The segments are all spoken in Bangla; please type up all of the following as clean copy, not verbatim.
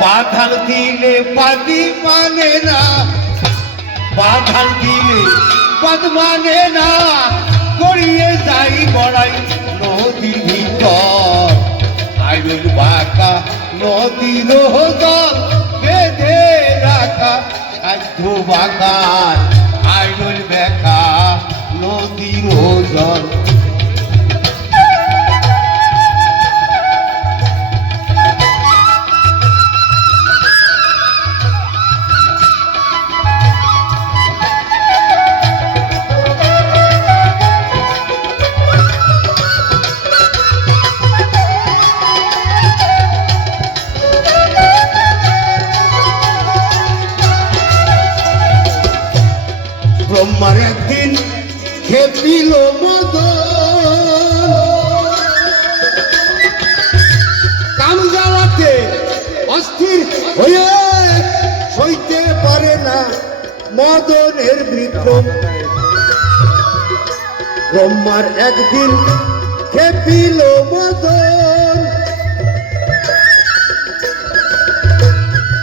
বাধাল দিলে পাদি মানে না, বাধাল দিলে পদ মানে না, গড়িয়ে যাই বড়াই নদীর ভিতর। আইরুল বাঁকা নদীর জল বেঁধে রাখা সাধ্য বাঁকার, আইরুল বেঁকা নদীর জল। ব্রহ্মার একদিন খেপিল মদন, কাম জ্বালাতে অস্থির হয়ে সইতে পারে না মদনের বিক্রম। ব্রহ্মার একদিন খেপিল মদন,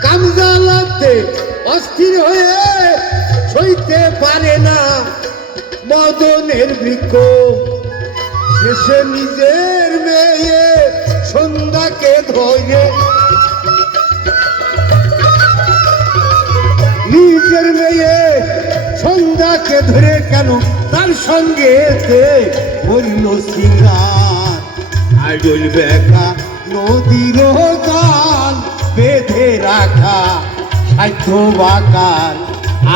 কাম জ্বালাতে অস্থির হয়ে সইতে পারে না মদনের বৃক্ষ। শেষে নিজের মেয়ে সন্ধ্যাকে ধরে, নিজের মেয়ে সন্ধ্যাকে ধরে কেন তার সঙ্গে হইল সিঙ্গার। আইডল বেঁকা নদীর জল বেঁধে রাখা সাধ্য বাঁকার,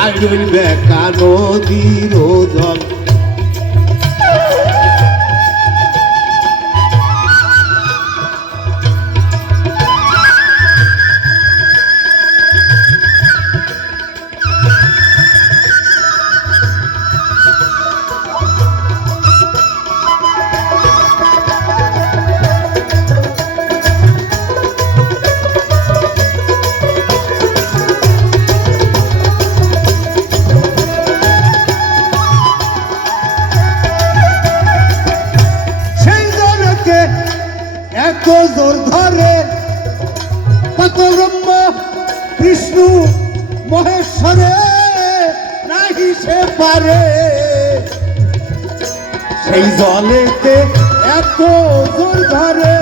আইরুল বেঁকা নদীর জল। এত জোর ধরে কত ব্রহ্ম বিষ্ণু মহেশ্বরে নাহি সে পারে। সেই জলেতে এত জোর ধরে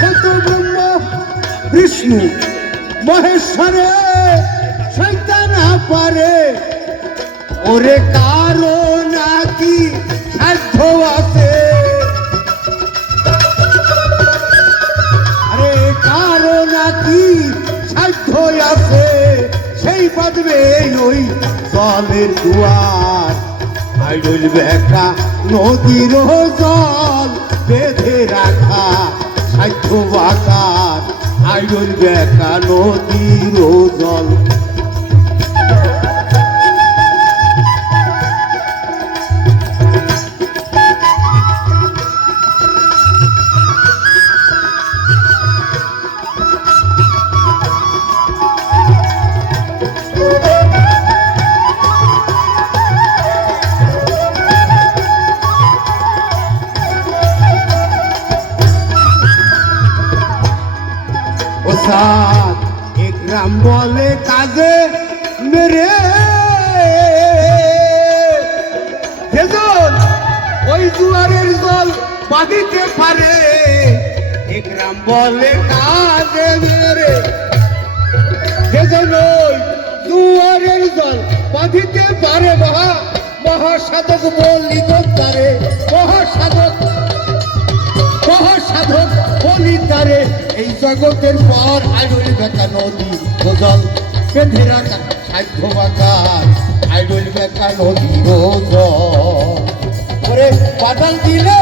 কত ব্রহ্ম বিষ্ণু মহেশ্বরে সইতে না পারে। ওরে কারো নাকি সাধ্য আছে, নাকি সাধ্য আছে সেই বাঁধবে ওই জলের দুয়ার। আইরুল বেঁকা নদীর জল বেঁধে রাখা সাধ্য বাঁকার, আইরুল বেঁকা নদীর জল। এক গ্রাম বলে কাজে মেরে ওই জুয়ারের জল বাঁধিতে পারে। এক গ্রাম বলে কাজে মেরে জুয়ারের জল বাঁধিতে পারে। মহাসাধক বলিত তারে, মহাসাধক বলি তারে। এই জগতের পর আইরুল বেঁকা নদী জল বেঁধে রাখা সাধ্য বাঁকার, আইরুল বেঁকা নদী জল। ওরে বাদল দিলে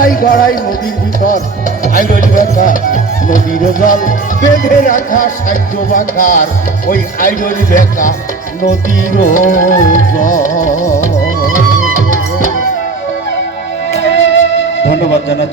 গড়াই গড়াই নদীর ভিতর আইডল বেকা নদীর জল বেঁধে রাখা সাহায্য বাকার ওই আইডল বেকা নদীর জল। ধন্যবাদ জানাচ্ছি।